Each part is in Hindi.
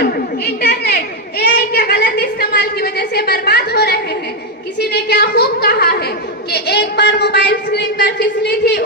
स्मार्टफोन, इंटरनेट, एआई के गलत इस्तेमाल की वजह से बर्बाद हो रहे हैं। किसी ने क्या खूब कहा है कि एक बार मोबाइल स्क्रीन पर फिसली थी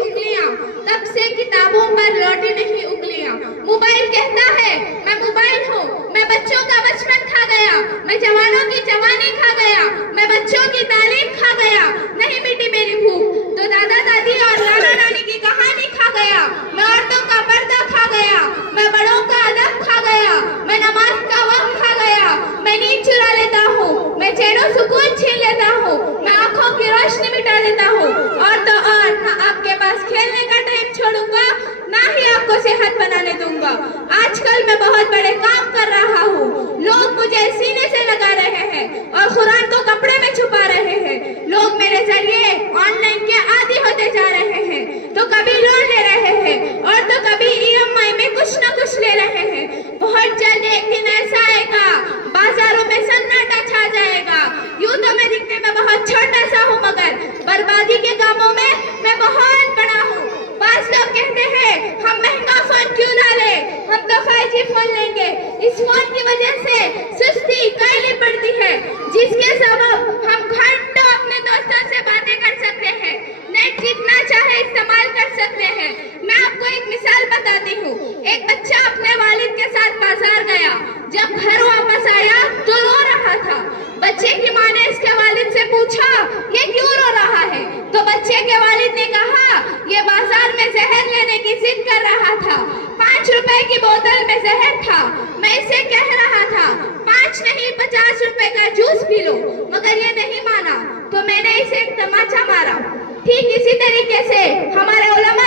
उंगलियां, तब से किताबों पर लौटी नहीं उंगलियां। मोबाइल कहता है मैं मोबाइल हूँ, मैं बच्चों का बचपन खा गया, मैं जवानों की जवानी खा गया, मैं बच्चों की तालीम खा गया, नहीं मिटी मेरी भूख तो दादा दादी और नाना नानी की कहानी खा गया, मैं औरतों का पर्दा खा गया, मैं बड़ों का अदब खा गया, मैं नमाज का वक्त खा गया, मैं नींद चुरा लेता हूँ, मैं चैनो सुकून छीन लेता हूँ, मैं आंखों की रोशनी मिटा लेता हूँ, और तो और ना आपके पास खेलने का टाइम छोड़ूंगा, ना ही आपको सेहत बनाने दूंगा। आजकल मैं बहुत बड़े काम कर रहा हूँ, लोग मुझे सीने से लगा रहे हैं और कुरान को कपड़े में छुपा रहे हैं। लोग मेरे जरिए ऑनलाइन के आदी होते जा रहे हैं, तो कभी लोन ले रहे हैं और तो कभी ईएमआई में कुछ न कुछ ले रहे हैं। बहुत जल्द एक दिन ऐसा आएगा, बाजारों में सन्नाटा छा जाएगा। यूं तो मैं दिखने में बहुत छोटा सा हूँ, मगर बर्बादी के कामों में मैं बहुत बड़ा हूँ। पांच लोग कहते हैं हम महंगा फोन क्यों ना ले, हम तो 5G फोन लेंगे। इस फोन की वजह से सुस्ती कायली पड़ती है, जिसके सबब हम घंटों अपने दोस्तों से बातें कर सकते हैं, नेट जितना चाहे इस्तेमाल कर सकते हैं। मैं आपको एक मिसाल बताती हूँ। एक बच्चा अपने वालिद के साथ बाजार गया, जब घर वापस आया तो रो रहा था। बच्चे की माँ ने इसके वालिद से पूछा ये क्यों रो रहा है, तो बच्चे के वालिद ने कहा ये बाजार में जहर लेने की जिद कर रहा था, 5 रुपए की बोतल में जहर था, मैं इसे कह रहा था 5 नहीं 50 रुपए का जूस पी लो, मगर ये नहीं माना, तो मैंने इसे एक तमाचा मारा। ठीक इसी तरीके से हमारे उलमा